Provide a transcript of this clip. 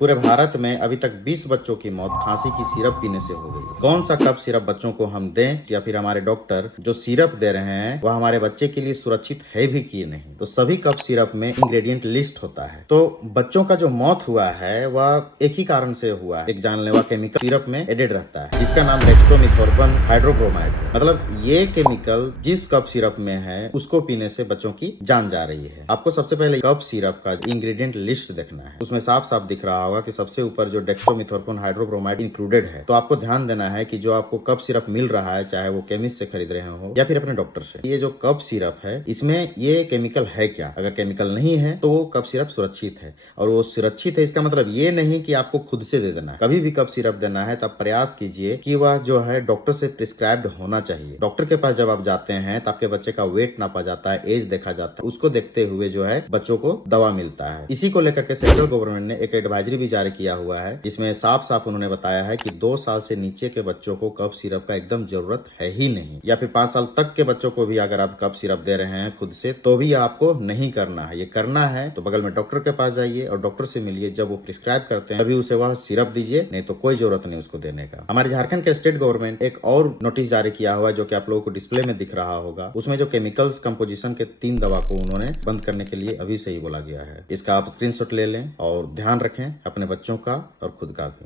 पूरे भारत में अभी तक 20 बच्चों की मौत खांसी की सिरप पीने से हो गई है। कौन सा कफ सिरप बच्चों को हम दें या फिर हमारे डॉक्टर जो सिरप दे रहे हैं वह हमारे बच्चे के लिए सुरक्षित है भी कि नहीं। तो सभी कफ सिरप में इंग्रेडिएंट लिस्ट होता है। तो बच्चों का जो मौत हुआ है वह एक ही कारण से हुआ है, एक जानलेवा केमिकल सिरप में एडेड रहता है जिसका नाम डेक्स्ट्रोमेथोर्पन हाइड्रोब्रोमाइड है। मतलब ये केमिकल जिस कफ सिरप में है उसको पीने से बच्चों की जान जा रही है। आपको सबसे पहले कफ सिरप का इंग्रेडिएंट लिस्ट देखना है। उसमें साफ साफ दिख रहा होगा कि सबसे ऊपर जो डेक्स्ट्रोमेथोर्पन हाइड्रोब्रोमाइड इंक्लूडेड है। तो आपको ध्यान देना है कि जो आपको कफ सिरप मिल रहा है, चाहे वो केमिस्ट से खरीद रहे हो या फिर अपने डॉक्टर से, ये जो कफ सिरप है इसमें ये केमिकल है क्या। अगर केमिकल नहीं है तो वो कफ सिरप सुरक्षित है। और वो सुरक्षित है इसका मतलब ये नहीं कि आपको खुद से दे देना है। कभी भी कफ सिरप देना है तब प्रयास कीजिए कि वह जो है डॉक्टर से प्रिस्क्राइब्ड होना चाहिए। डॉक्टर के पास जब आप जाते हैं तो आपके बच्चे का वेट नापा जाता है, एज देखा जाता है, उसको देखते हुए जो है बच्चों को दवा मिलता है। इसी को लेकर के सेंट्रल गवर्नमेंट ने एक एडवाइजरी भी जारी किया हुआ है जिसमें साफ साफ उन्होंने बताया है कि 2 साल से नीचे के बच्चों को कफ सिरप का एकदम जरूरत है ही नहीं। या फिर 5 साल तक के बच्चों को भी अगर आप कफ सिरप दे रहे हैं खुद से तो भी आपको नहीं करना है। ये करना है तो बगल में डॉक्टर के पास जाइए और डॉक्टर से मिलिए। जब वो प्रिस्क्राइब करते हैं तभी उसे वह सिरप दीजिए, नहीं तो कोई जरूरत नहीं उसको देने का। हमारे झारखंड के स्टेट गवर्नमेंट एक और नोटिस जारी किया हुआ है जो कि आप लोगों को डिस्प्ले में दिख रहा होगा। उसमें जो केमिकल्स कंपोजिशन के 3 दवा को उन्होंने बंद करने के लिए अभी से ही बोला गया है। इसका आप स्क्रीनशॉट ले लें और ध्यान रखें अपने बच्चों का और खुद का भी।